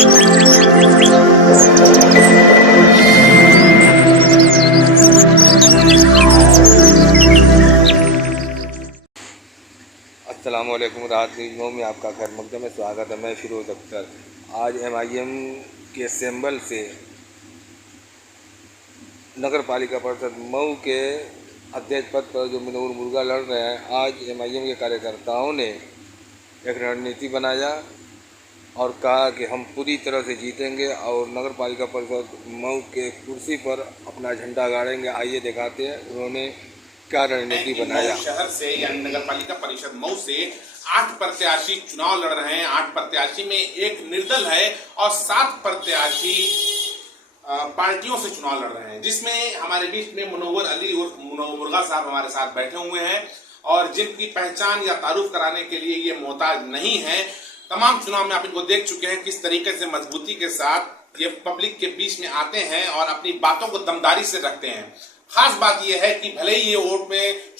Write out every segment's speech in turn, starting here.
अस्सलामुअलैकुम। राहत न्यूज़ में आपका खैर मकदम में स्वागत है। मैं फिरोज़ अख्तर। आज MIM के सिंबल से नगर पालिका परिषद मऊ के अध्यक्ष पद पर जो मनोहर मुर्गा लड़ रहे हैं, आज MIM के कार्यकर्ताओं ने एक रणनीति बनाया और कहा कि हम पूरी तरह से जीतेंगे और नगर पालिका परिषद मऊ के कुर्सी पर अपना झंडा गाड़ेंगे। आइए दिखाते हैं उन्होंने क्या रणनीति बनाया। शहर से यानी नगर पालिका परिषद मऊ से 8 प्रत्याशी चुनाव लड़ रहे हैं। 8 प्रत्याशी में एक निर्दल है और 7 प्रत्याशी पार्टियों से चुनाव लड़ रहे हैं, जिसमें हमारे बीच में मनोवर अली उर्फ मनोहर मुर्गा साहब हमारे साथ बैठे हुए हैं और जिनकी पहचान या तारुफ कराने के लिए ये मोहताज नहीं है। तमाम चुनाव में आप इनको देख चुके हैं किस तरीके से मजबूती के साथ ये पब्लिक के बीच में आते हैं और अपनी बातों को दमदारी से रखते हैं। खास बात यह है कि भले ही ये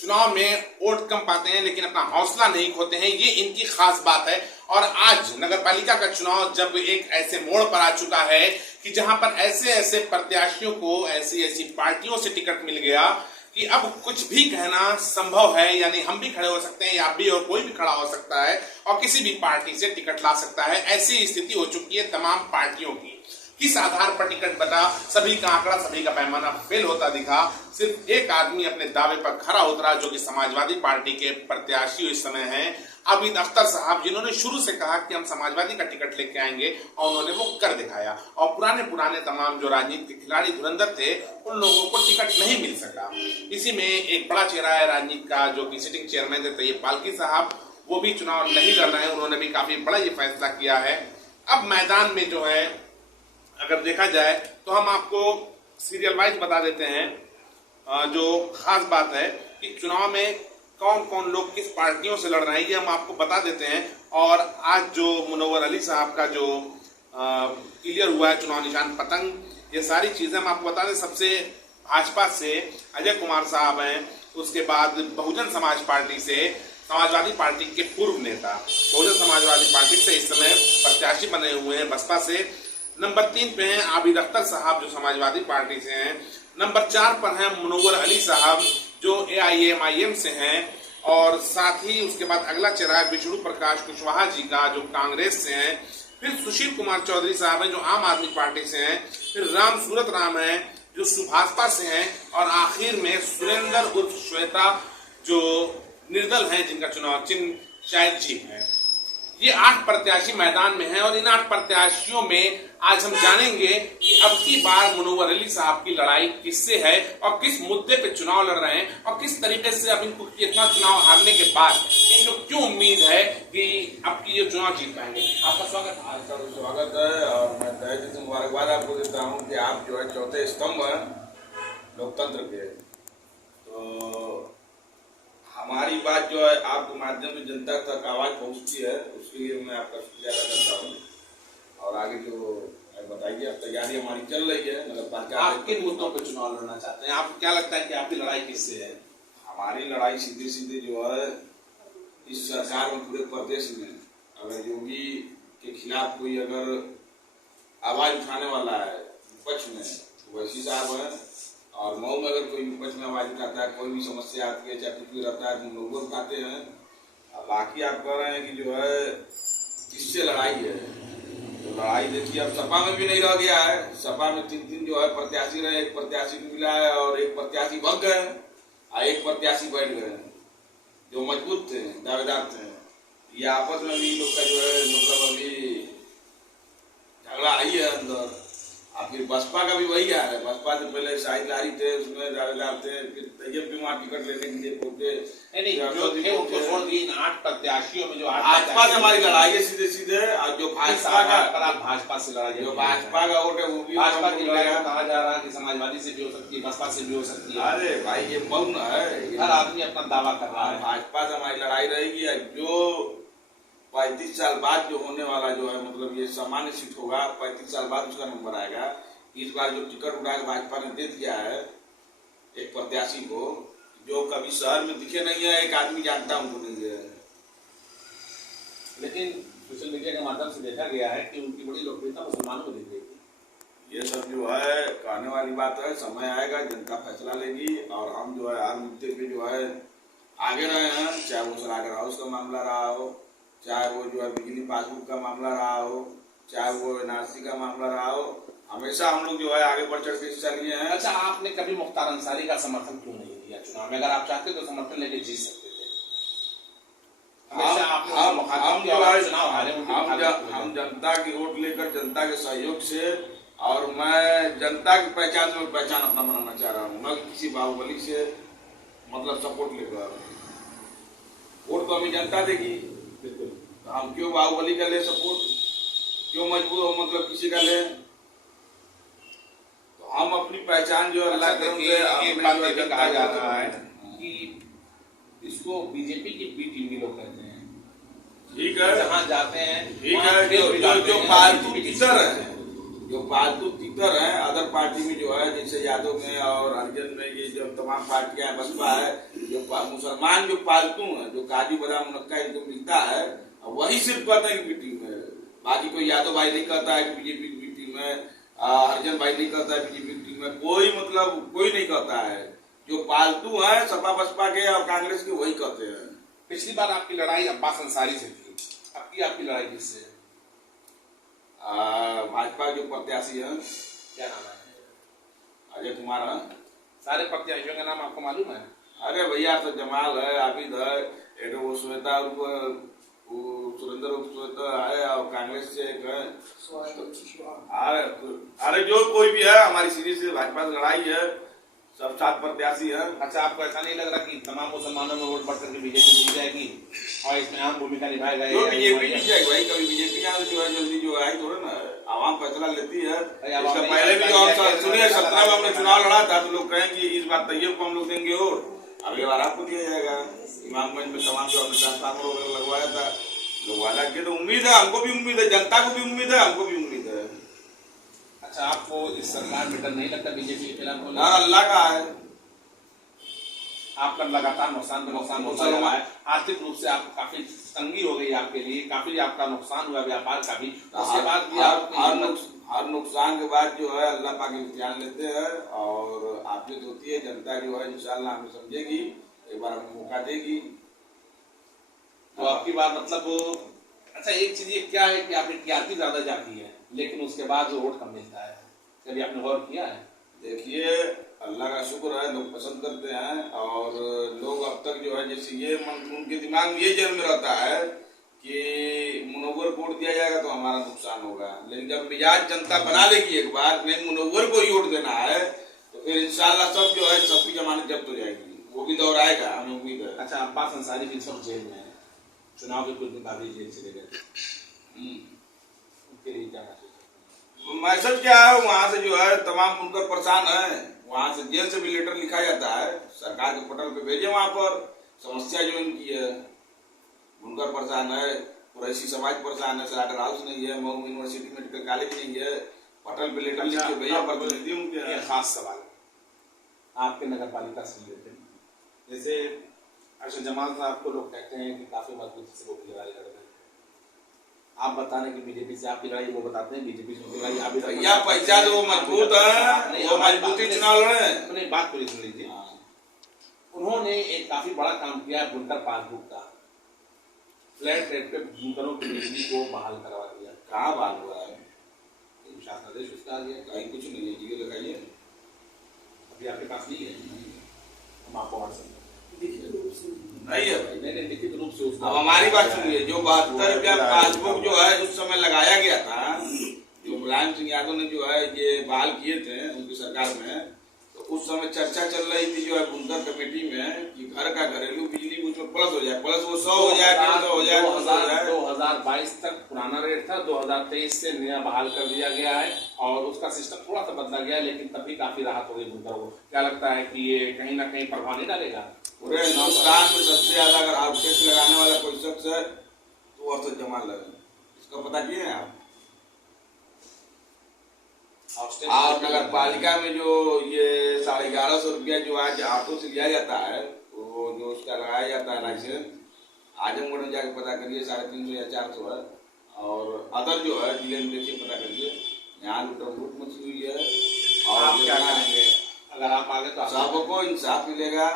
चुनाव में वोट कम पाते हैं, लेकिन अपना हौसला नहीं खोते हैं। ये इनकी खास बात है। और आज नगर पालिका का चुनाव जब एक ऐसे मोड़ पर आ चुका है कि जहां पर ऐसे ऐसे प्रत्याशियों को ऐसी ऐसी पार्टियों से टिकट मिल गया कि अब कुछ भी कहना संभव है। यानी हम भी खड़े हो सकते हैं, आप भी, और कोई भी खड़ा हो सकता है और किसी भी पार्टी से टिकट ला सकता है। ऐसी स्थिति हो चुकी है तमाम पार्टियों की। किस आधार पर टिकट बना, सभी का आंकड़ा, सभी का पैमाना फेल होता दिखा। सिर्फ एक आदमी अपने दावे पर खरा उतरा, जो कि समाजवादी पार्टी के प्रत्याशी इस समय हैं आबिद अख्तर साहब, जिन्होंने शुरू से कहा कि हम समाजवादी का टिकट लेके आएंगे और उन्होंने वो कर दिखाया। और पुराने तमाम जो राजनीतिक खिलाड़ी धुरंधर थे, उन लोगों को टिकट नहीं मिल सका। इसी में एक बड़ा चेहरा है राजनीति का, जो कि सिटिंग चेयरमैन थे तैयब पालकी साहब, वो भी चुनाव नहीं लड़ रहे हैं। उन्होंने भी काफी बड़ा ये फैसला किया है। अब मैदान में जो है अगर देखा जाए तो हम आपको सीरियल वाइज बता देते हैं। जो खास बात है कि चुनाव में कौन कौन लोग किस पार्टियों से लड़ रहे हैं, ये हम आपको बता देते हैं। और आज जो मनोवर अली साहब का जो क्लियर हुआ है चुनाव निशान पतंग, ये सारी चीजें हम आपको बता दें। सबसे भाजपा से अजय कुमार साहब हैं, उसके बाद बहुजन समाज पार्टी से समाजवादी पार्टी के पूर्व नेता, बहुजन समाजवादी पार्टी से इस समय प्रत्याशी बने हुए हैं बसपा से। नंबर 3 पे हैं आबिद अख्तर साहब, जो समाजवादी पार्टी से हैं। नंबर 4 पर हैं मनोवर अली साहब, जो AIMIM से हैं। और साथ ही उसके बाद अगला चेहरा है विष्णु प्रकाश कुशवाहा जी का, जो कांग्रेस से हैं। फिर सुशील कुमार चौधरी साहब हैं, जो आम आदमी पार्टी से हैं। फिर राम सूरत राम हैं, जो सुभाषपा से हैं। और आखिर में सुरेंद्र उर्फ श्वेता, जो निर्दल हैं, जिनका चुनाव चिन्ह शायद जीप है। ये 8 प्रत्याशी मैदान में हैं और इन 8 प्रत्याशियों में आज हम जानेंगे कि अब की बार मनोवर अली साहब की लड़ाई किससे है और किस मुद्दे पे चुनाव लड़ रहे हैं और किस तरीके से अब इनको इतना चुनाव हारने के बाद इनको क्यों उम्मीद है कि अब की ये चुनाव जीत पाएंगे। आपका स्वागत है। आपका स्वागत है और मैं तहे दिल से मुबारकबाद आपको देता हूँ कि आप जो है चौथे स्तंभ हैं लोकतंत्र के। तो हमारी बात जो है आपके माध्यम से जनता तक आवाज पहुंचती है, उसके लिए मैं आपका शुक्रिया अदा करता हूँ। और आगे जो बताइए, अब तैयारी हमारी चल रही है नगर पालिका। आप किन मुद्दों पर चुनाव लड़ना चाहते हैं? आपको क्या लगता है कि आपकी लड़ाई किससे है? हमारी लड़ाई सीधे सीधे जो है इस सरकार में, पूरे प्रदेश में अगर योगी के खिलाफ कोई अगर आवाज उठाने वाला है विपक्ष में, तो वैसी साहब है। और मऊ में अगर कोई विपक्ष में आवाज उठाता है, कोई भी समस्या आती है, चाहे कुछ भी रहता है, तो लोग उठाते हैं। अब बाकी आप कह रहे हैं कि जो है किससे लड़ाई है, तो लड़ाई देखिए अब सपा में भी नहीं रह गया है। सपा में 3 जो है प्रत्याशी रहे, एक प्रत्याशी को मिला है और एक प्रत्याशी भग गए और एक प्रत्याशी बैठ गए जो मजबूत थे, दावेदार थे। ये आपस में भी लोग का जो है मतलब अभी झगड़ा आई है अंदर। फिर बसपा का भी वही है। बसपा से पहले शाहिद लारी थे, उसमें दावेदार थे, फिर तैयब भी वहाँ टिकट लेने के लिए पहुंचे। उनको छोड़ दिए। इन 8 प्रत्याशियों में जो भाजपा से हमारी लड़ाई है सीधे सीधे। और जो भाजपा का, आप भाजपा से लड़ाई, जो भाजपा का वोट है वो भी भाजपा की लड़ाई कहा जा रहा है कि समाजवादी से भी हो सकती है, बसपा से भी हो सकती है। अरे भाई ये मौन है, हर आदमी अपना दावा कर रहा है। भाजपा से हमारी लड़ाई रहेगी। जो 35 साल बाद जो होने वाला जो है, मतलब ये सामान्य सीट होगा, 35 साल बाद उसका नंबर आएगा। इस बार जो टिकट उठा के भाजपा ने दे दिया है एक प्रत्याशी को, जो कभी शहर में दिखे नहीं है, एक आदमी जानता उनको नहीं है, लेकिन सोशल मीडिया के माध्यम माध्यम से देखा गया है कि उनकी बड़ी लोकप्रियता मुसलमानों को दिख रही थी। ये सब जो है कहने वाली बात है, समय आएगा जनता फैसला लेगी। और हम जो है हर मुद्दे पे जो है आगे रहे हैं, चाहे वो सलागर हाउस का मामला रहा हो, चाहे वो जो है बिजली पासबुक का मामला रहा हो, चाहे वो एनआरसी का मामला रहा हो, हमेशा हम लोग जो है आगे बढ़ चढ़ के हिस्सा लिए हैं। अच्छा, आपने कभी मुख्तार अंसारी का समर्थन क्यों नहीं किया चुनाव में? अगर आप चाहते तो समर्थन लेके जीत सकते थे। हमेशा आपने हम जनता की वोट लेकर, जनता के सहयोग से, और मैं जनता की पहचान में पहचान अपना बनाना चाह रहा हूँ, न किसी बाहुबली से मतलब सपोर्ट लेकर। वोट तो हमें जनता देगी, तो हम क्यों बाहुबली का ले सपोर्ट, क्यों मजबूर हो मतलब किसी का ले? तो हम अपनी पहचान जो है अल्लाह के करम से एक बात ये भी कहा जा रहा है कि इसको बीजेपी की बी टीम भी लोग कहते हैं। ठीक है, जहाँ जाते हैं ठीक है, जो पालतू टीचर है, जो पालतू तीतर है अदर पार्टी में जो है, जैसे यादव में और हरिजन में, ये जो तमाम पार्टियां बसपा है, जो मुसलमान जो पालतू है, जो काजू बादाम मुनक्का इनको मिलता है, वही सिर्फ कहते हैं कि टीम है। बाकी कोई यादव भाई नहीं कहता है कि बीजेपी की टीम है, हरिजन भाई नहीं कहता है बीजेपी की टीम है, कोई मतलब कोई नहीं कहता है। जो पालतू है सपा बसपा के और कांग्रेस के वही कहते हैं। पिछली बार आपकी लड़ाई अब्बास अंसारी से थी, अब की आपकी लड़ाई किससे? भाजपा जो प्रत्याशी है, क्या नाम है? अजय कुमार है। सारे प्रत्याशियों का नाम आपको मालूम है? अरे भैया, तो जमाल है, आबिद है, एक वो श्वेता सुरेंद्र श्वेता है, और कांग्रेस से एक है। अरे जो कोई भी है, हमारी सीधी से भाजपा से लड़ाई है, सब 7 प्रत्याशी है। अच्छा, आपको ऐसा नहीं लग रहा कि तमाम मुसलमानों में वोट बढ़ करके बीजेपी जीत जाएगी और इसमें अहम भूमिका निभाएगा? बीजेपी जीत जाएगी भाई, कभी बीजेपी यहाँ जो है जल्दी जो है थोड़ा ना आवाम फैसला लेती है। इसका पहले भी और सुनिए, 17 में हमने चुनाव लड़ा था, तो लोग कहें कि इस बार तैयब को हम लोग देंगे और अगले बार आपको दिया जाएगा। इमामगंज में तमाम जो हमने ट्रांसफार्मर वगैरह लगवाया था, लोग वादा किए, तो उम्मीद है, हमको भी उम्मीद है, जनता को भी उम्मीद है, हमको भी उम्मीद है। अच्छा, आपको इस सरकार में डर नहीं लगता बीजेपी के खिलाफ? अल्लाह का है। आपका लगातार नुकसान पे नुकसान होता हुआ है, आर्थिक रूप से आप काफी तंगी हो गई, आपके लिए काफी आपका नुकसान हुआ व्यापार का भी। उसके बाद भी हर नुकसान के बाद जो है अल्लाह पाक इम्तिहान लेते हैं और आफियत होती है। जनता जो है इंशाल्लाह हमें समझेगी, एक बार हमें मौका देगी। तो आपकी बात मतलब, अच्छा एक चीज ये क्या है कि आपकी टीआरपी ज्यादा जाती है लेकिन उसके बाद जो वोट कम मिलता है, कभी आपने गौर किया है? देखिए, अल्लाह का शुक्र है, लोग पसंद करते हैं, और लोग अब तक जो है, जैसे ये उनके दिमाग में ये जन्म में रहता है कि मुनव्वर को वोट दिया जाएगा तो हमारा नुकसान होगा। लेकिन जब मिजाज जनता बना लेगी एक बार नहीं मुनव्वर को ही वोट देना है, तो फिर इंशाल्लाह सब जो है सबकी जमानत जब्त हो जाएगी, वो भी दौर आएगा, हमें उम्मीद है। अच्छा, अब्बास अंसारी भी सब जेल में है, चुनाव के कुछ दिन बाद ही जेल चले गए, उनके लिए क्या मैसेज क्या है? वहाँ से जो है तमाम मुनकर परेशान है, वहाँ से जेल से भी लेटर लिखा जाता है, सरकार के पोर्टल पे भेजे, वहाँ पर समस्या जो इनकी है, मुनकर परेशान है, कुरैशी समाज परेशान है, सलाटर हाउस नहीं है, मऊ यूनिवर्सिटी मेडिकल कॉलेज नहीं है, पोर्टल पे लेटर लिख के भेजा, प्रतिनिधि उनके। खास सवाल आपके नगर पालिका से रिलेटेड, जैसे अच्छा जमाल साहब को लोग कहते हैं कि काफी मजबूती से वो लड़ाई लड़ रहे हैं, आप बताने की बीजेपी से आपकी लड़ाई, वो बताते हैं बीजेपी से लड़ाई। अभी भैया पैसा जो मजबूत है, वो मजबूती चुनाव लड़े। अपनी बात पूरी सुन लीजिए। उन्होंने एक काफी बड़ा काम किया है, बुनकर पासबुक का, फ्लैट रेट पे बुनकरों की बिजली को बहाल करवा दिया। कहाँ बहाल हुआ है? शासनादेश उसका आ गया, कहीं कुछ नहीं है, जी लगाइए, अभी आपके पास नहीं है, हम आपको व्हाट्सएप नहीं है भाई, नहीं लिखित रूप से उसको। अब हमारी बात सुनिए, जो 72 रुपया पासबुक जो है उस समय लगाया गया था, जो मुलायम सिंह यादव ने जो है ये बहाल किए थे उनकी सरकार में, तो उस समय चर्चा चल रही थी जो है बुनकर कमेटी में कि घर का घरेलू बिजली उसमें प्लस हो जाए, प्लस वो 100 हो जाए, 150 हो जाए, 2022 तक पुराना रेट था, 2023 से नया बहाल कर दिया गया है और उसका सिस्टम थोड़ा सा बदला गया, लेकिन तब भी काफी राहत हो गई बुनकरों को। क्या लगता है कि ये कहीं ना कहीं प्रभाव नहीं डालेगा? पूरे हिंदुस्तान में सबसे ज्यादा अगर आउटटेक्स लगाने वाला कोई शख्स है तो अरशद जमाल है, इसका पता किए हैं आप? और नगर पालिका में जो ये 1150 रुपया जो आज ऑटो से लिया जाता है, वो जो उसका लगाया जाता है लाइसेंस, आजमगढ़ में जाके पता करिए 350 या 400 है, और अदर जो है जिले में देखिए पता करिए, यहाँ लूट मची हुई है। और आप क्या करेंगे अगर आप आगे? तो सबको इंसाफ मिलेगा,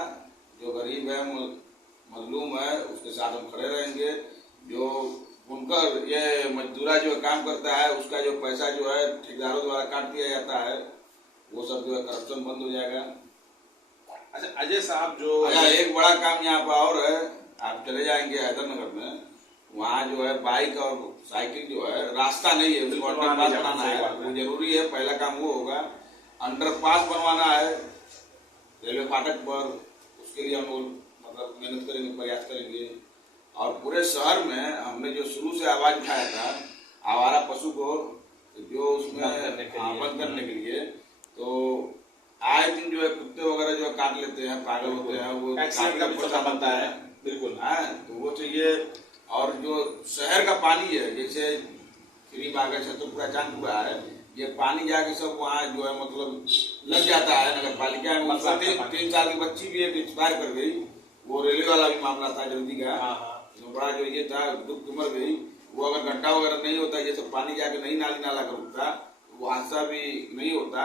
जो गरीब है मजलूम है उसके साथ हम खड़े रहेंगे। जो उनका ये मजदूरा जो काम करता है उसका जो पैसा जो है ठेकेदारों द्वारा काट दिया जाता है, वो सब जो है करप्शन बंद हो जाएगा। अच्छा अजय साहब, जो एक बड़ा काम यहाँ पर और है, आप चले जाएंगे हैदरनगर में, वहाँ जो है बाइक और साइकिल जो है रास्ता नहीं है, बनाना है, वो जरूरी है। पहला काम वो होगा। अंडरपास बनवाना है रेलवे फाटक पर, उसके लिए हम लोग मतलब मेहनत करेंगे, प्रयास करेंगे। और पूरे शहर में हमने जो शुरू से आवाज उठाया था आवारा पशु को जो उसमें बंद करने के लिए, तो आए दिन जो है कुत्ते वगैरह जो काट लेते हैं, पागल होते हैं, वो का बनता है। बिल्कुल है, तो वो चाहिए। और जो शहर का पानी है, जैसे फ्री बाग छतरपुरा चांदपुरा है, ये पानी जाके सब वहाँ जो है मतलब लग जाता है नगर पालिका में। 3 साल की बच्ची भी एक एक्सपायर कर गई, वो रेलवे वाला भी मामला था जल्दी का, तो बड़ा जो ये था दुख मर गई। वो अगर घंटा वगैरह नहीं होता, ये सब पानी जाके नहीं नाली नाला कर रुकता, वो हादसा भी नहीं होता।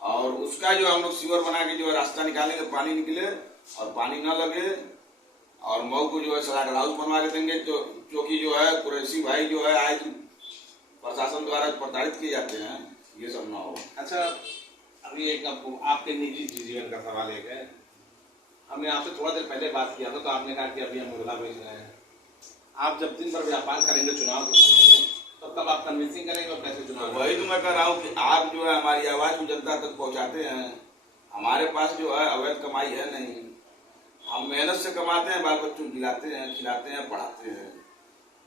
और उसका जो हम लोग सीवर बना के जो है रास्ता निकालेंगे, पानी निकले और पानी न लगे। और मऊ को जो है सलागर हाउस बनवा के देंगे, तो क्योंकि जो है कुरैशी भाई जो है आज प्रशासन द्वारा प्रताड़ित किए जाते हैं, ये सब ना हो। अच्छा अभी एक आपके निजी जीवन का सवाल एक है। हमने आपसे थोड़ा देर पहले बात किया था, तो आपने कहा कि अभी हम मुर्गा बेच रहे हैं। आप जब दिन भर व्यापार करेंगे चुनाव के समय में, तब आप कन्विंसिंग करेंगे और कैसे चुनाव? वही तो मैं कह रहा हूँ कि आप जो है हमारी आवाज को जनता तक पहुँचाते हैं। हमारे पास जो है अवैध कमाई है नहीं, हम मेहनत से कमाते हैं, बाल बच्चों को खिलाते हैं, पढ़ाते हैं,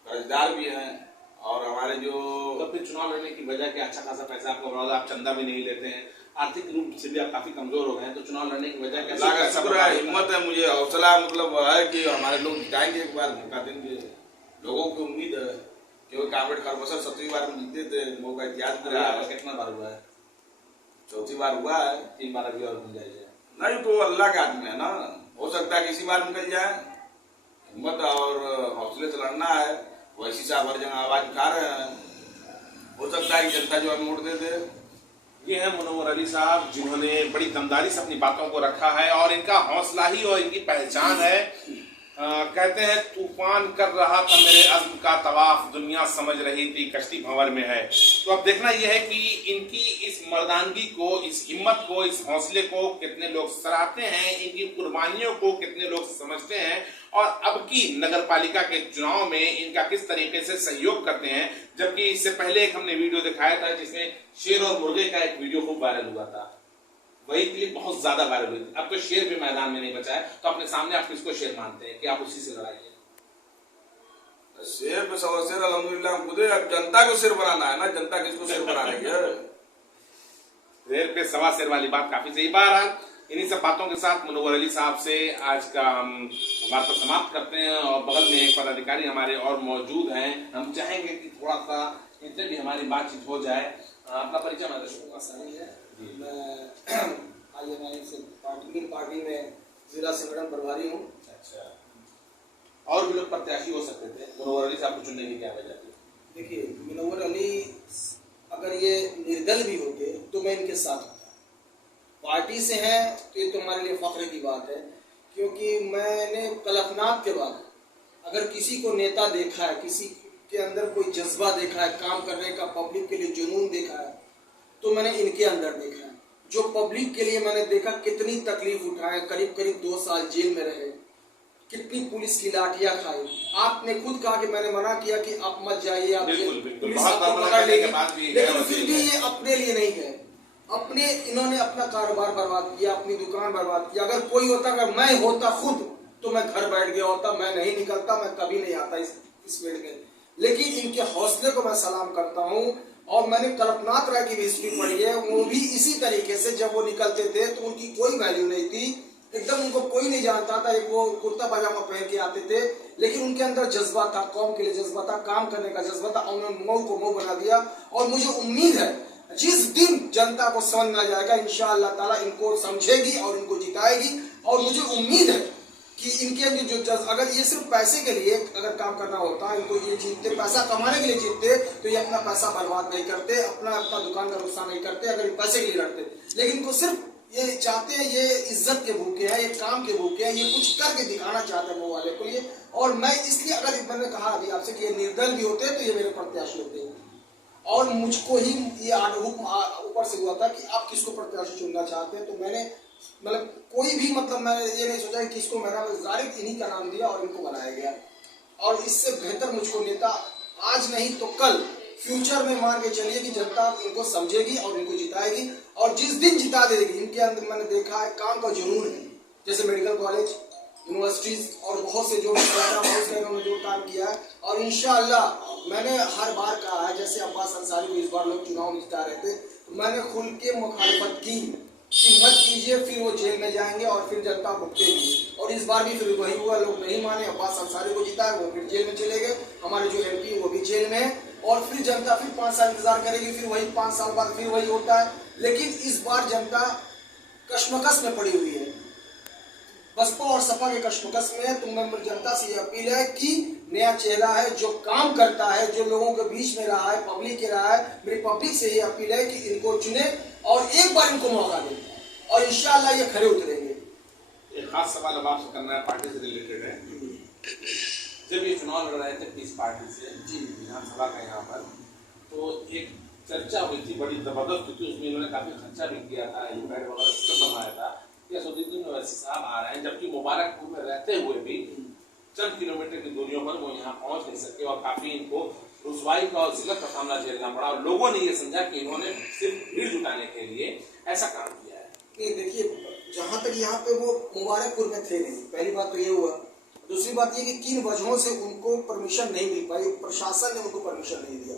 कर्जदार भी हैं। और हमारे जो तो फिर चुनाव लड़ने की वजह क्या? अच्छा खासा पैसा आपको बड़ा, आप चंदा भी नहीं लेते हैं, आर्थिक रूप से भी आप काफी कमजोर हो गए हैं, तो चुनाव लड़ने की वजह क्या? हिम्मत है, मुझे हौसला मतलब है कि हमारे लोग जिताएंगे, एक बार मौका देंगे। लोगों की उम्मीद है, क्योंकि कांग्रेस खरबसर 7वीं बार में जीते थे, मौका इतिहास में रहा है। कितना बार हुआ है? 4थी बार हुआ है। 3 बार अभी और मिल जाइए। नहीं तो अल्लाह के आदमी है ना, हो सकता है कि इसी बार निकल जाए। हिम्मत और हौसले से लड़ना है। वैसी साहब हर जगह आवाज उठा रहे हैं, हो सकता है कि जनता जो है वोट दे दे। ये है मुनव्वर अली साहब, जिन्होंने बड़ी दमदारी से अपनी बातों को रखा है, और इनका हौसला ही और इनकी पहचान है। कहते हैं तूफान कर रहा था मेरे अज़्म का तवाफ, दुनिया समझ रही थी कश्ती भंवर में है। तो अब देखना यह है कि इनकी इस मर्दानगी को, इस हिम्मत को, इस हौसले को कितने लोग सराहते हैं, इनकी कुर्बानियों को कितने लोग समझते हैं, और अब की नगर पालिका के चुनाव में इनका किस तरीके से सहयोग करते हैं। जबकि इससे पहले एक हमने वीडियो दिखाया था जिसमें शेर और मुर्गे का एक वीडियो खूब वायरल हुआ था, वही क्लिप बहुत ज्यादा वायरल हुई थी। अब तो शेर भी मैदान में नहीं बचा है, तो अपने सामने आप किसको शेर मानते हैं कि आप उसी से लड़ाइए? शेर पे सवा शेर अल्हम्दुलिल्लाह, मुझे जनता को शेर बनाना है ना, जनता किसको शेर बना रही है? शेर पे सवा शेर वाली बात काफी सही। बहरहाल इन्हीं सब बातों के साथ मुनव्वर अली साहब से आज का हम वार्ता समाप्त करते हैं, और बगल में एक पदाधिकारी हमारे और मौजूद हैं, हम चाहेंगे कि थोड़ा सा इनसे भी हमारी बातचीत हो जाए। अपना परिचय मैं दर्शकों का मैं INI से पार्टी में जिला संगठन प्रभारी हूँ। अच्छा, और भी लोग प्रत्याशी हो सकते थे, मुनव्वर अली साहब को चुनने की क्या वजह थी? देखिए, मुनव्वर अली अगर ये निर्दल भी होते तो मैं इनके साथ होता। पार्टी से हैं तो ये तो हमारे लिए फख्र की बात है, क्योंकि मैंने कल्पनाक के बाद अगर किसी को नेता देखा है, किसी के अंदर कोई जज्बा देखा है काम करने का, पब्लिक के लिए जुनून देखा है, तो मैंने इनके अंदर देखा है। जो पब्लिक के लिए मैंने देखा कितनी तकलीफ उठाए, करीब करीब 2 साल जेल में रहे, कितनी पुलिस की लाठियां खाई। आपने खुद कहा कि मैंने मना किया कि आप मत जाइए, आप पुलिस आपको पकड़ लेगी, लेकिन फिर भी ये अपने लिए नहीं गए। अपने इन्होंने अपना कारोबार बर्बाद किया, अपनी दुकान बर्बाद किया। अगर कोई होता, अगर मैं होता खुद, तो मैं घर बैठ गया होता, मैं नहीं निकलता, मैं कभी नहीं आता इस फील्ड में। लेकिन इनके हौसले को मैं सलाम करता हूँ। और मैंने कल्पनाथ राय की भी हिस्ट्री पढ़ी है, वो भी इसी तरीके से जब वो निकलते थे तो उनकी कोई वैल्यू नहीं थी, एकदम उनको कोई नहीं जानता था। एक वो कुर्ता पजामा पहन के आते थे, लेकिन उनके अंदर जज्बा था, कौम के लिए जज्बा था, काम करने का जज्बा था। उन्होंने मऊ को मऊ बना दिया। और मुझे उम्मीद है जिस दिन जनता को समझ में आ जाएगा, इंशाअल्लाह ताला इनको समझेगी और इनको जिताएगी। और मुझे उम्मीद है कि इनके जो जज अगर ये सिर्फ पैसे के लिए अगर काम करना होता, इनको ये जीतते पैसा कमाने के लिए जीतते तो ये अपना पैसा बर्बाद नहीं करते, अपना दुकान का नुकसान नहीं करते अगर ये पैसे के लिए लड़ते। लेकिन इनको सिर्फ ये चाहते हैं, ये इज्जत के भूखे हैं, ये काम के भूखे हैं, ये कुछ करके दिखाना चाहते हैं वो वाले को ये। और मैं इसलिए अगर मैंने कहा अभी आपसे कि ये निर्दल भी होते तो ये मेरे प्रत्याशी होते और मुझको ही ये ऊपर से हुआ था कि आप किसको प्रत्याशी चुनना चाहते हैं। तो मैंने मतलब कोई भी मतलब मैंने ये नहीं सोचा कि किसको मेरा जाहिर इन्हीं का नाम दिया और इनको बनाया गया। और इससे बेहतर मुझको नेता आज नहीं तो कल फ्यूचर में मान के चलिए कि जनता इनको समझेगी और इनको जिताएगी। और जिस दिन जिता देगी, इनके अंदर मैंने देखा है काम का जुनून है, जैसे मेडिकल कॉलेज, यूनिवर्सिटीज और बहुत से जो इन्होंने जो काम किया है। और इंशाअल्लाह मैंने हर बार कहा है, जैसे अब्बास अंसारी को इस बार लोग चुनाव में जिता रहे थे, मैंने खुल के मुखालफत की कि मत कीजिए, फिर वो जेल में जाएंगे और फिर जनता भुगतेगी। और इस बार भी फिर वही हुआ, लोग नहीं माने, अब्बास अंसारी को जिताया, वो फिर जेल में चले गए, हमारे जो MP वो भी जेल में है। और फिर जनता फिर 5 साल इंतजार करेगी, फिर वही 5 साल बाद फिर वही होता है। लेकिन इस बार जनता कश्मकश में पड़ी हुई है, बसपा और सपा के कश्मकश में है। तो मैं जनता से ये अपील है कि नया चेहरा है जो काम करता है, जो लोगों के बीच में रहा है, पब्लिक के रहा है, मेरी पब्लिक से ये अपील है कि इनको चुने और एक बार इनको मौका दें और इंशाअल्लाह ये खड़े उतरेंगे। एक खास सवाल अब आपसे करना है, पार्टी से रिलेटेड है। जब ये चुनाव लड़ रहे थे पीस पार्टी से जी विधानसभा का यहाँ पर, तो एक चर्चा हुई थी, बड़ी जबरदस्त हुई थी, उसमें इन्होंने काफी खर्चा भी किया था, हेलीपैड वगैरह सिस्टम बनवाया था। असदुद्दीन ओवैसी साहब आ रहे हैं, जबकि मुबारकपुर में रहते हुए भी चंद किलोमीटर की दूरियों पर वो यहाँ पहुंच नहीं सके और काफी इनको रुसवाई का और जिल्लत का सामना झेलना पड़ा। और लोगों ने ये समझा कि इन्होंने सिर्फ भीड़ जुटाने के लिए ऐसा काम किया है। नहीं देखिए, जहाँ तक यहाँ पे वो मुबारकपुर में थे नहीं, पहली बात तो ये हुआ। दूसरी बात ये कि किन वजहों से उनको परमिशन नहीं मिल पाई, प्रशासन ने उनको परमिशन नहीं दिया।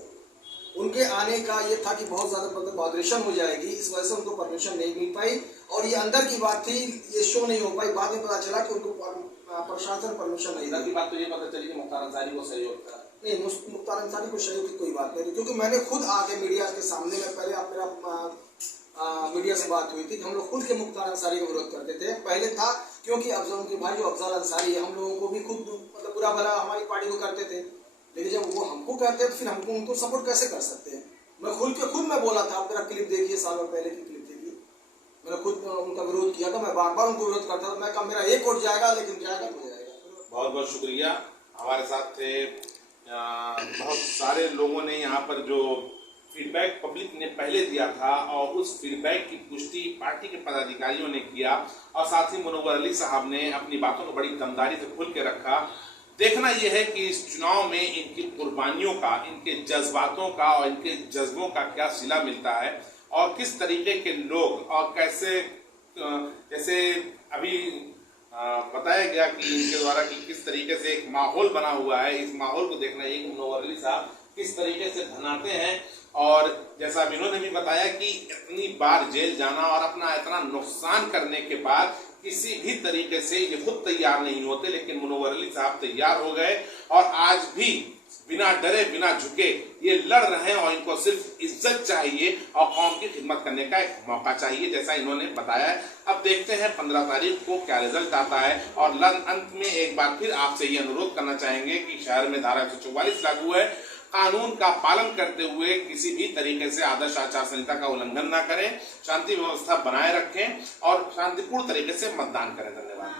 उनके आने का ये था कि बहुत ज्यादा मतलब मॉडरेशन हो जाएगी, इस वजह से उनको परमिशन नहीं मिल पाई। और ये अंदर की बात थी, ये शो नहीं हो पाई। बाद में पता चला कि उनको प्रशासन परमिशन नहीं दी। बात तो ये पता चली कि मुख्तार अंसारी को सहयोग था। नहीं, मुख्तार अंसारी को सहयोग की कोई बात नहीं, क्योंकि मैंने खुद आके मीडिया के सामने में पहले आप मेरा मीडिया से बात हुई थी, हम लोग खुद के मुख्तार अंसारी का विरोध करते थे। पहले था क्योंकि उनके भाई जो अफजल अंसारी है, हम लोगों को भी खुद मतलब बुरा भला हमारी पार्टी को करते थे, लेकिन जब वो हमको कहते हैं तो फिर हमको उनको सपोर्ट कैसे कर सकते हैं। मैं खुद मैं बोला था, आप मेरा क्लिप देखिए, साल भर पहले की क्लिप देखिए, मैंने खुद उनका विरोध किया था। मैं बार बार उनको विरोध करता था, मैं कहा मेरा एक वोट जाएगा, लेकिन जाएगा तो जाएगा। बहुत बहुत शुक्रिया। हमारे साथ थे बहुत सारे लोगों ने यहाँ पर जो फीडबैक पब्लिक ने पहले दिया था और उस फीडबैक की पुष्टि पार्टी के पदाधिकारियों ने किया और साथ ही मुनव्वर अली साहब ने अपनी बातों को बड़ी दमदारी से खुल के रखा। देखना यह है कि इस चुनाव में इनकी कुर्बानियों का, इनके जज्बातों का और इनके जज्बों का क्या सिला मिलता है और किस तरीके के लोग और कैसे, जैसे अभी बताया गया कि इनके द्वारा कि किस तरीके से एक माहौल बना हुआ है, इस माहौल को देखना है कि मुनव्वर अली साहब किस तरीके से भनाते हैं। और जैसा इन्होंने भी बताया कि इतनी बार जेल जाना और अपना इतना नुकसान करने के बाद किसी भी तरीके से ये खुद तैयार नहीं होते, लेकिन मुनव्वर अली साहब तैयार हो गए और आज भी बिना डरे बिना झुके ये लड़ रहे हैं और इनको सिर्फ इज्जत चाहिए और कौम की खिदमत करने का एक मौका चाहिए, जैसा इन्होंने बताया है। अब देखते हैं 15 तारीख को क्या रिजल्ट आता है। और अंत में एक बार फिर आपसे ये अनुरोध करना चाहेंगे कि शहर में धारा 144 लागू है, कानून का पालन करते हुए किसी भी तरीके से आदर्श आचार संहिता का उल्लंघन न करें, शांति व्यवस्था बनाए रखें और शांतिपूर्ण तरीके से मतदान करें। धन्यवाद।